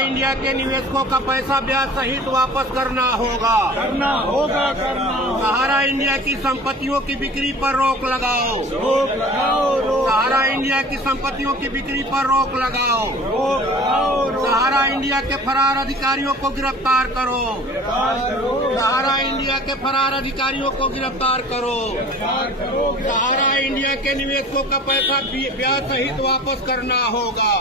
India के निवेशकों का पैसा ब्याज सहित वापस करना होगा। सहारा इंडिया की संपत्तियों की बिक्री पर रोक लगाओ। सहारा इंडिया की संपत्तियों की बिक्री पर रोक लगाओ। सहारा इंडिया के फरार अधिकारियों को गिरफ्तार करो। सहारा इंडिया के फरार अधिकारियों को गिरफ्तार करो। सहारा इंडिया के निवेशकों का पैसा ब्याज सहित वापस करना होगा।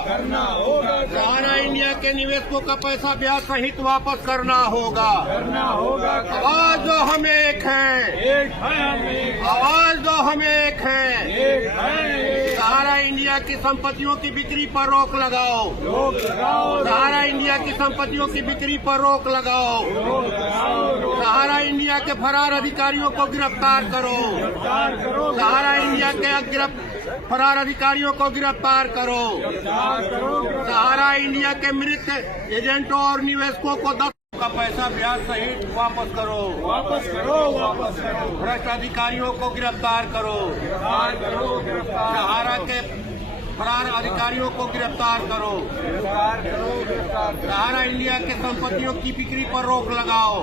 सहारा इंडिया के निवेशकों का पैसा ब्याज सहित वापस करना होगा। आवाज दो हम एक हैं, आवाज दो हम एक हैं। सहारा इंडिया की संपत्तियों की बिक्री पर रोक लगाओ। सहारा इंडिया की संपत्तियों की बिक्री पर रोक लगाओ। सहारा इंडिया के फरार अधिकारियों को गिरफ्तार करो। सहारा इंडिया के फरार अधिकारियों को गिरफ्तार करो। सहारा इंडिया के मृत एजेंटों और निवेशकों को 10 का पैसा ब्याज सहित वापस करो। भ्रष्ट अधिकारियों को गिरफ्तार करो। सहारा के फरार अधिकारियों को गिरफ्तार करो। सहारा इंडिया के संपत्तियों की बिक्री पर रोक लगाओ।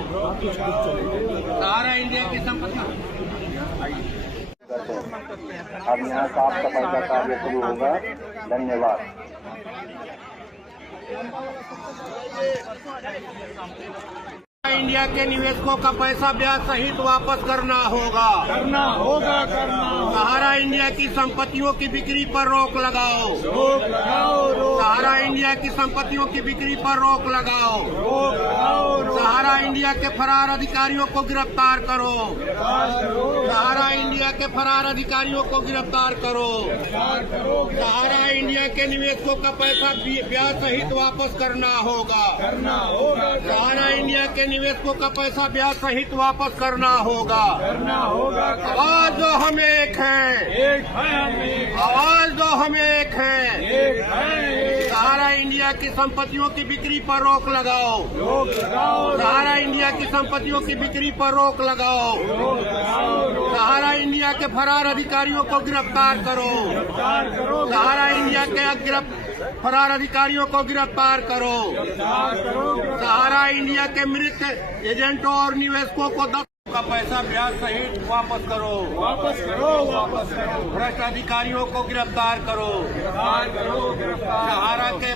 सहारा इंडिया की संपत्तियों अब यहाँ साफ सफाई का कार्य शुरू होगा। धन्यवाद। इंडिया के निवेशकों का पैसा ब्याज सहित वापस करना होगा। सहारा इंडिया की संपत्तियों की बिक्री पर रोक लगाओ। सहारा इंडिया की संपत्तियों की बिक्री पर रोक लगाओ। सहारा इंडिया के फरार अधिकारियों को गिरफ्तार करो। सहारा इंडिया के फरार अधिकारियों को गिरफ्तार करो। सहारा इंडिया के निवेशकों का पैसा ब्याज सहित वापस करना होगा। सहारा इंडिया के निवेशकों का पैसा ब्याज सहित वापस करना होगा। आवाज दो हम एक हैं, आवाज दो हम एक हैं। सहारा इंडिया की संपत्तियों की बिक्री पर रोक लगाओ। सहारा इंडिया की संपत्तियों की बिक्री पर रोक लगाओ। सहारा इंडिया के फरार अधिकारियों को गिरफ्तार करो। सहारा इंडिया के फरार अधिकारियों को गिरफ्तार करो। सहारा इंडिया के मृत एजेंटों और निवेशकों को 10 का पैसा ब्याज सहित वापस करो। भ्रष्ट अधिकारियों को गिरफ्तार करो। सहारा के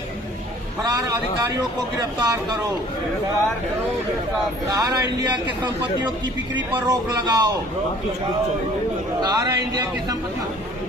फरार अधिकारियों को गिरफ्तार करो। सहारा इंडिया के संपत्तियों की बिक्री पर रोक लगाओ। सहारा इंडिया की संपत्तियों